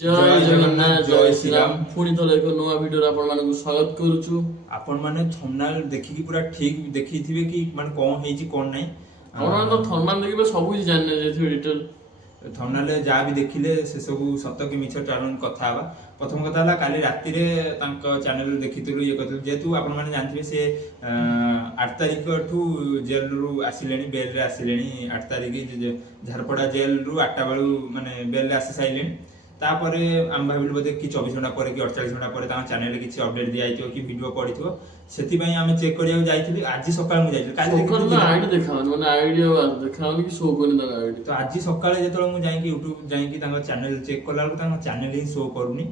जय जगन्नाथ जय श्री राम पुणी थोड़े एक नया वीडियो आपण मानक स्वागत करूछु। आपण माने थंबनेल देखि पूरा ठीक देखिथिबे कि माने कोन हेची कोन नै आपण माने तो थंबनेल देखिबे सब कुछ जानने जेथि डिटेल थंबनेल जा भी देखिले से सब सत्य कि मिछ टालन कथा हवा। प्रथम कथा हला काली राति रे तांको चैनल देखिथिलु ये कथि जेतु आपण माने जानथिबे से 8 तारिख ठू जेल रु आसिलेनी बेल रे आसिलेनी 8 तारिख झारपड़ा जेल रु 8टा बेलु माने बेल रे आसी साइलेनी। तापरे आम भाविलु बोधे कि 24 घंटा पर कि 48 घंटा पर तांको चैनल रे किछि अपडेट दिया आइतो कि वीडियो पडिथो सेति पई आमे चेक करिया जाइथिलि। आज सकाळ मु जाइथिलि काली देखि आईडी देखावन माने आईडी देखावन कि शो कोनी तांको आईडी तो आज सकाळ जेतळ मु जाई कि यूट्यूब जाई कि तांको चैनल चेक करला तांको चैनल ही शो करूनी।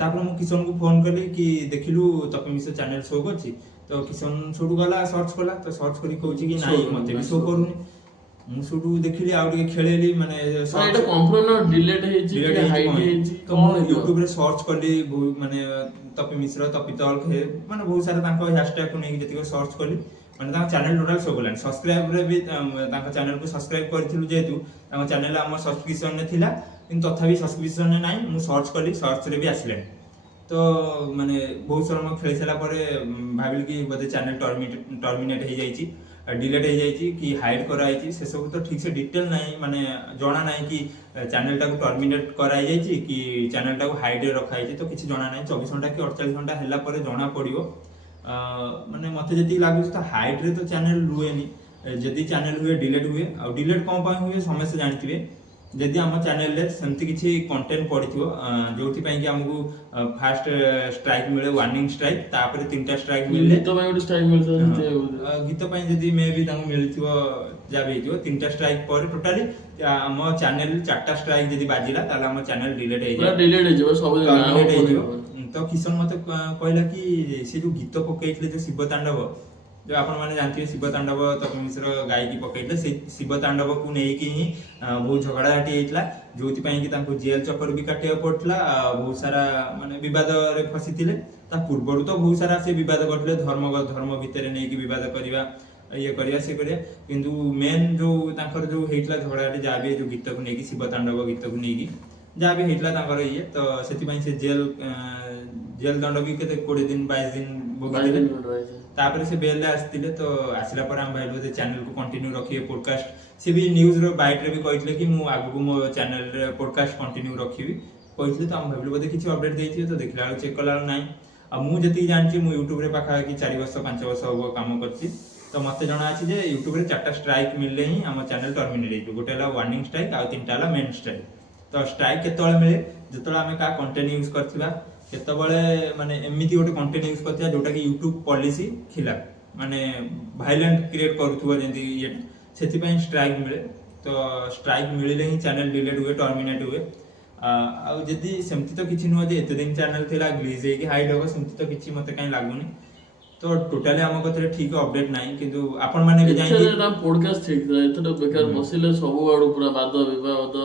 तापर मु किशन को फोन करली कि देखिलु तपे मिसे चैनल शो करछि तो किशन छोडू गला सर्च कला तो सर्च करी कहूछि कि नाही मते भी शो करूनी। मु छोडू देखिली आ टिके खेलेली माने सर्च एटा कंफर्म न डिलीट हेछि कि हाइड हेछि तो मु यूट्यूब रे सर्च करली माने तपे मिश्र तपितल खे माने बहुत सारा तांको हैशटैग को नेकी जतिको सर्च करली माने तांको चैनल टोटल शो करलानी। सब्सक्राइब रे भी तांको चैनल को सब्सक्राइब करथिलु जेतु तांको चैनल हमर सब्सक्रिप्शन ने थिला किंतु तथापि सब्सक्रिप्शन ने नाही मु सर्च करली सर्च रे भी आसिलेनी। तो माने बहुत सारा म खेल साला परे भाबिल कि बोधे चैनल टर्मिनेट हे जाईची डिलीट हो जाइए कि हाइड कराई से सब तो ठीक से डिटेल नहीं माने जना ना कि चैनल टाको टर्मिनेट कराई जाइए कि चैनल टाको हाइड रखाई तो किसी जना ना 24 घंटा कि 48 घंटा हैला परे जना पड़िबो। माने मते जति लागु तो हाइड रे तो चैनल रुएनी जदि चैनल हुए डिलीट हुए आ डिलीट कोन पय हुए समस्त जानथिबे। जदि हम चैनल रे सेमति किछि कंटेंट पडिथिबो जोथि पय कि हमकु फास्ट स्ट्राइक मिले वार्निंग स्ट्राइक तापर तीनटा स्ट्राइक मिले तो पय ଗୋଟେ स्ट्राइक मिलता गीत पय जदि मे भी तांको मिलिथिबो जा बेथिबो तीनटा स्ट्राइक पर टोटली हम चैनल चारटा स्ट्राइक जदि बाजिला ताले हम चैनल डिलीट हे जाय डिलीट हे जबो सब डिलीट हे जबो। तो किशन मते कहला कि से जो गीत पकेइतले जे शिव तांडव जो आपण माने जानथिबे शिव तांडव तपे मिश्र गाय की पकेइले से शिव तांडव को नै कि बहुत झगड़ा झाटी हेतला जोथि पय कि तांको जेल चक्कर भी काटिया पड़तला बहुत सारा माने विवाद रे फसिथिले। ता पूर्वरु तो बहुत सारा से विवाद करथले धर्म भितरे नै कि विवाद करिवा ये करिया से करिया किंतु मेन जो तांकर जो हेतला झगड़ा झाटी जाबे जो गीत को नै कि शिव तांडव गीत को नै कि जाबे हेतला तांकर ये तो सेति पय से जेल दंड भी केते 20 दिन 22 दिन भोगिले। तापर से बेल आस्तिले तो आसिला पर हम भाइलो जे चैनल को कंटिन्यू रखिए पॉडकास्ट से भी न्यूज रो बाइट रे भी कहितले कि मु आगु मो चैनल रे पॉडकास्ट कंटिन्यू रखिबी कहितले तो हम भाबिलो बोधे किछि अपडेट देइथिए तो देखला चेक कला नाही। आ मु जति जानछि मु YouTube रे पाखा कि 4 वर्ष 5 वर्ष हो काम करछि तो मते जणा अछि जे YouTube रे 4टा स्ट्राइक मिलले ही हम चैनल टर्मिनेट हेतु गोटेला वार्निंग स्ट्राइक आ तीनटा ला मेन स्ट्राइक। तो स्ट्राइक केतोळे मिले जतोळे हमें का कंटेंट यूज करथिबा केतबळे माने एमिति गोटे कंटेंट यूज करथिया जोटा कि YouTube पॉलिसी खिलाफ माने वायलेंट क्रिएट करथुवा जेंति ये सेति पय स्ट्राइक मिले। तो स्ट्राइक मिलिले ही चैनल डिलीट हुए टर्मिनेट हुए आ जदि सेमति तो किछि न जे एते दिन चैनल थिला ग्लिच हे कि हाइड हो सेमति तो किछि मते काई लागुनी। तो टोटली हम कथरे ठीक अपडेट नाही किंतु आपण माने भी जाई कि पॉडकास्ट ठीक एतटा बेकार बसिले सब आडू पूरा वाद विवाद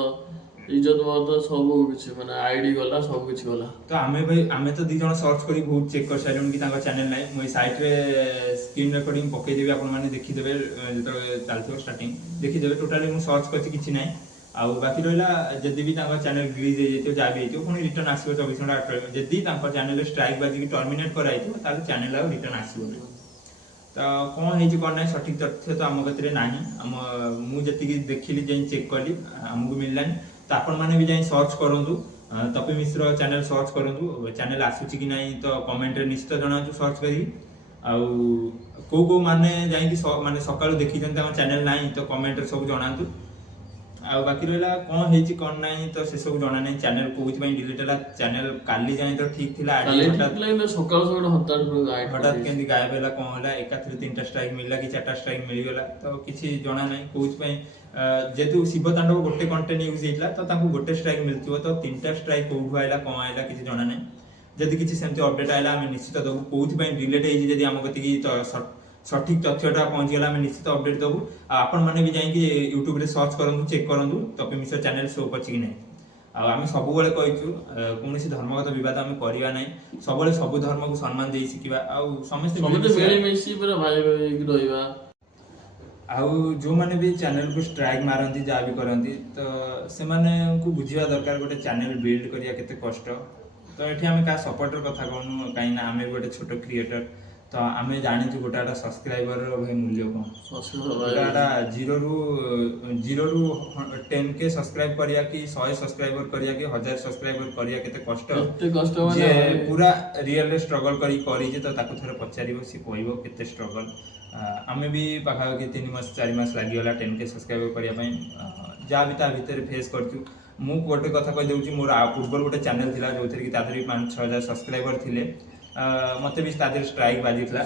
इज्जत मत सब किछि माने आईडी गला सब किछि गला। तो आमे तो दी जण सर्च करी बहुत चेक कर साइलन कि ताका चैनल नै मोई साइट रे स्क्रीन रिकॉर्डिंग पके देबे आपण माने देखि देबे जतो चालथो स्टार्टिंग देखि देबे टोटली मु सर्च करछि किछि नै आ बाकी रहला जदी भी ताका चैनल ग्लिच हे जेतो जाबे हेतो पुनी रिटर्न आसीबो 24 घंटा जदी ताका चैनल स्ट्राइक बाजी कि टर्मिनेट कराइतो ताले चैनल आ रिटर्न आसीबो। तो कोन हेछि कोन नै सठिक तथ्य तो हम कतरे नाही हम मु जति कि देखिली जे चेक करली हमकु मिललानी। तो आपण माने भी जाई सर्च करंतु तपे मिश्र चैनल सर्च करंतु चैनल आसुची कि नाही तो कमेंट रे निश्चित जणाचु सर्च करी आ को माने जाई कि माने सकाळु देखि जंत हम चैनल नाही तो कमेंट रे सब जणांतु। आ बाकी रहला कोन हेछि कोन नाही तो से सब जणा नाही चैनल कोउच पय डिलीट हला चैनल काली जाई तो ठीक थिला आज हटात लाइन सकाळ सकाळ हटात केंदी गायब होला कोन होला एकाथरे तीनटा स्ट्राइक मिलला कि चारटा स्ट्राइक मिली गेला तो किछि जणा नाही कोउच पय जेतु शिव तांडव गोटे कंटेंट यूज हेतला तो तांको गोटे स्ट्राइक मिलथिबो तो तीनटा स्ट्राइक कोउठु आइला कोन आइला किछि जणा नाही। जदि किछि सेमति अपडेट आइला हम निश्चित दबु कोउथ पय डिलीट हेछि जदि हम गति कि तो सठिक तथ्यटा पहुंच गेला हम निश्चित अपडेट दबु। आपण माने भी जाई कि YouTube रे सर्च करंतु चेक करंतु तपे मिश्र चैनल शो करछि कि नै। आ हम सब बेले कहिछु कोनोसी धर्मगत विवाद हम करिया नै सब बेले सब धर्म को सम्मान देई सिकिबा आ समस्त मिली मिसी पूरा भाई भाई रहिबा ଆଉ ଯୋଉମାନେ ବି ଚ୍ୟାନେଲକୁ ଷ୍ଟ୍ରାଇକ୍ ମାରନ୍ତି ଯାହା ବି କରନ୍ତି ତ ସେମାନଙ୍କୁ ବୁଝିବା ଦରକାର ଗୋଟେ ଚ୍ୟାନେଲ ବିଲ୍ଡ କରିବା କେତେ କଷ୍ଟ। ତ ଏଠି ଆମେ କାହା ସପୋର୍ଟର କଥା କହୁନୁ, କାହିଁକିନା ଆମେ ବି ଗୋଟେ ଛୋଟ କ୍ରିଏଟର। ତ ଆମେ ଜାଣିଛୁ ଗୋଟେ ଗୋଟେ ସବସ୍କ୍ରାଇବରର ଭାଇ ମୂଲ୍ୟ କଣ। ଗୋଟେ ଜିରୋରୁ 10K ସବସ୍କ୍ରାଇବ କରିବା କି 100 ସବସ୍କ୍ରାଇବର କରିବା କି 1000 ସବସ୍କ୍ରାଇବର କରିବା କେତେ କଷ୍ଟ। ଏତେ କଷ୍ଟ ମାନେ ଯିଏ ପୁରା ରିଅଲରେ ଷ୍ଟ୍ରଗଲ କରିଛି ତ ତାକୁ ଥରେ ପଚାରିବ, ସିଏ କହିବ କେତେ ଷ୍ଟ୍ରଗଲ। ଆମେ ବି ପାଖାପାଖି 3 ମାସ 4 ମାସ ଲାଗିଗଲା 10K ସବସ୍କ୍ରାଇବର କରିବା ପାଇଁ। ଯାହା ବି ତା ଭିତରେ ଫେସ୍ କରିଛୁ। ମୁଁ ଗୋଟେ କଥା କହିଦେଉଛି, ମୋର ପୂର୍ବରୁ ଗୋଟେ ଚ୍ୟାନେଲ ଥିଲା ଯୋଉଥିରେ କି ତା ଦେହରେ 5-6 ହଜାର ସବସ୍କ୍ରାଇବର ଥିଲେ। ମତେ ବି ତା ଦେହରେ ଷ୍ଟ୍ରାଇକ୍ ବାଜିଥିଲା,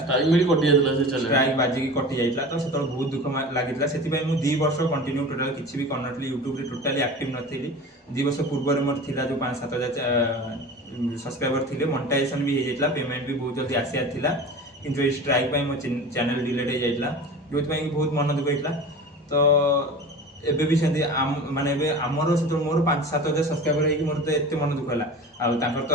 ଷ୍ଟ୍ରାଇକ୍ ବାଜିକି କଟି ଯାଇଥିଲା। ତ ସେତେବେଳେ ବହୁତ ଦୁଃଖ ଲାଗିଥିଲା। ସେଥିପାଇଁ ମୁଁ 2 ବର୍ଷ କଣ୍ଟିନ୍ୟୁ ଟୋଟାଲ କିଛି ବି କରିନଥିଲି, ୟୁଟ୍ୟୁବରେ ଟୋଟାଲି ଆକ୍ଟିଭ ନଥିଲି। 2 ବର୍ଷ ପୂର୍ବରୁ ମୋର ଥିଲା ଯୋଉ 5-7 ହଜାର ସବସ୍କ୍ରାଇବର ଥିଲେ, ମନିଟାଇଜେସନ ବି ହେଇଯାଇଥିଲା, ପେମେଣ୍ଟ ବି ବହୁତ ଜଲ୍ଦି ଆସିବାର ଥିଲା। କିନ୍ତୁ ଏଇ ଷ୍ଟ୍ରାଇକ୍ ପାଇଁ ମୋ ଚ୍ୟାନେଲ ଡିଲେଟ୍ ହେଇଯାଇଥିଲା, ଯୋଉଥିପାଇଁ କି ବହୁତ ମନ ଦୁଃଖ ହେଇଥିଲା। ତ ଏବେ ବି ସେମିତି ମାନେ ଏବେ ଆମର ସେତେବେଳେ ମୋର 5-7 ହଜାର ସବସ୍କ୍ରାଇବର ହେଇକି ମୋର ତ ଏତେ ମନ ଦୁଃଖ ହେଲା। ଆଉ ତାଙ୍କର ତ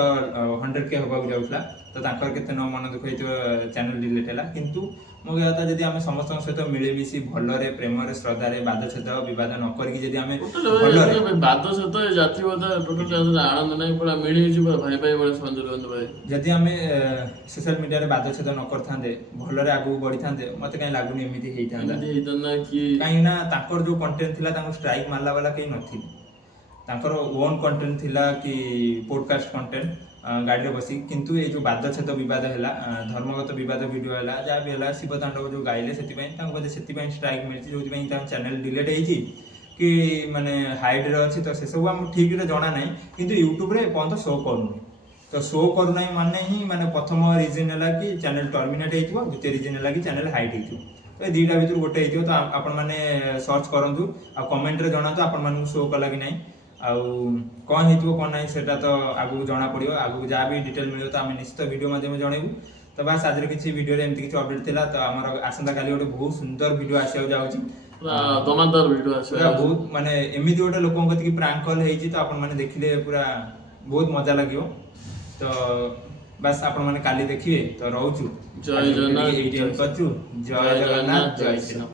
100K ହବାକୁ ଯାଉଥିଲା, ତ ତାଙ୍କର କେତେ ମନ ଦୁଃଖ ହେଇଥିବ ଚ୍ୟାନେଲ ଡିଲେଟ୍ ହେଲା। କିନ୍ତୁ ମୋ କହିବା କଥା, ଯଦି ଆମେ ସମସ୍ତଙ୍କ ସହିତ ମିଳିମିଶି ଭଲରେ, ପ୍ରେମରେ, ଶ୍ରଦ୍ଧାରେ, ବାଦଛେଦ ବିବାଦ ନ କରିକି ଯଦି ଆମେ ଭଲରେ ବାଦ ସହିତ ଜାତିବାଦ ଟୋଟାଲ ଆନନ୍ଦ ନାହିଁ, ପୁରା ମିଳିମିଶି ପୁରା ଭାଇ ଭାଇ ଭଳି ସଞ୍ଜ ରୁହନ୍ତୁ ଭାଇ। ଯଦି ଆମେ ସୋସିଆଲ ମିଡିଆରେ ବାଦଛେଦ ନ କରିଥାନ୍ତେ, ଭଲରେ ଆଗକୁ ବଢିଥାନ୍ତେ, ମତେ କାହିଁ ଲାଗୁନି ଏମିତି ହେଇଥାନ୍ତା। କାହିଁକି ନା ତାଙ୍କର ଯୋଉ କଣ୍ଟେଣ୍ଟ ଥିଲା, ତାଙ୍କୁ ଷ୍ଟ୍ରାଇକ୍ ମାରିଲା ବାଲା କେହି ନଥିଲେ। ତାଙ୍କର ଓନ୍ କଣ୍ଟେଣ୍ଟ ଥିଲା କି ପୋଡକାଷ୍ଟ କଣ୍ଟେଣ୍ଟ ଗାଡ଼ିରେ ବସି। କିନ୍ତୁ ଏଇ ଯୋଉ ବାଦଛେଦ ବିବାଦ ହେଲା, ଧର୍ମଗତ ବିବାଦ ଭିଡ଼ିଓ ହେଲା, ଯାହା ବି ହେଲା, ଶିବ ତାଣ୍ଡବ ଯୋଉ ଗାଇଲେ, ସେଥିପାଇଁ ତାଙ୍କୁ ବୋଧେ ସେଥିପାଇଁ ଷ୍ଟ୍ରାଇକ୍ ମିଳିଛି, ଯୋଉଥିପାଇଁ ତାଙ୍କ ଚ୍ୟାନେଲ ଡିଲେଟ୍ ହେଇଛି କି ମାନେ ହାଇଡ୍ରେ ଅଛି। ତ ସେସବୁ ଆମକୁ ଠିକରେ ଜଣା ନାହିଁ, କିନ୍ତୁ ୟୁଟ୍ୟୁବରେ ଏପର୍ଯ୍ୟନ୍ତ ଶୋ କରୁନି। ତ ଶୋ କରୁନାହିଁ ମାନେ ହିଁ ମାନେ ପ୍ରଥମ ରିଜନ ହେଲା କି ଚ୍ୟାନେଲ ଟର୍ମିନେଟ୍ ହେଇଥିବ, ଦ୍ୱିତୀୟ ରିଜନ ହେଲା କି ଚ୍ୟାନେଲ ହାଇଡ୍ ହେଇଥିବ। ତ ଏ ଦୁଇଟା ଭିତରୁ ଗୋଟେ ହେଇଥିବ। ତ ଆପଣମାନେ ସର୍ଚ୍ଚ କରନ୍ତୁ ଆଉ କମେଣ୍ଟରେ ଜଣାନ୍ତୁ ଆପଣମାନଙ୍କୁ ଶୋ କଲା କି ନାହିଁ। ଆଉ କ'ଣ ହେଇଥିବ କ'ଣ ନାହିଁ ସେଟା ତ ଆଗକୁ ଜଣା ପଡ଼ିବ। ଆଗକୁ ଯାହା ବି ଡିଟେଲ ମିଳିବ ତ ଆମେ ନିଶ୍ଚିତ ଭିଡ଼ିଓ ମାଧ୍ୟମରେ ଜଣେଇବୁ। ତ ବାସ୍ ଆଜିର କିଛି ଭିଡ଼ିଓରେ ଏମିତି କିଛି ଅପଡେଟ୍ ଥିଲା। ତ ଆମର ଆସନ୍ତାକାଲି ଗୋଟେ ବହୁତ ସୁନ୍ଦର ଭିଡ଼ିଓ ଆସିବାକୁ ଯାଉଛି, ପୁରା ବହୁତ ମାନେ ଏମିତି ଗୋଟେ ଲୋକଙ୍କ କତିକି ପ୍ରାଙ୍କ କଲ୍ ହେଇଛି, ତ ଆପଣମାନେ ଦେଖିଲେ ପୁରା ବହୁତ ମଜା ଲାଗିବ। ତ ବାସ୍ ଆପଣମାନେ କାଲି ଦେଖିବେ। ତ ରହୁଛୁ, ଜୟ ଜଗନ୍ନାଥ, ଏଇଠି ଏଣ୍ଡ କରୁଛୁ। ଜୟ ଜଗନ୍ନାଥ, ଜୟ ଶ୍ରୀରାମ।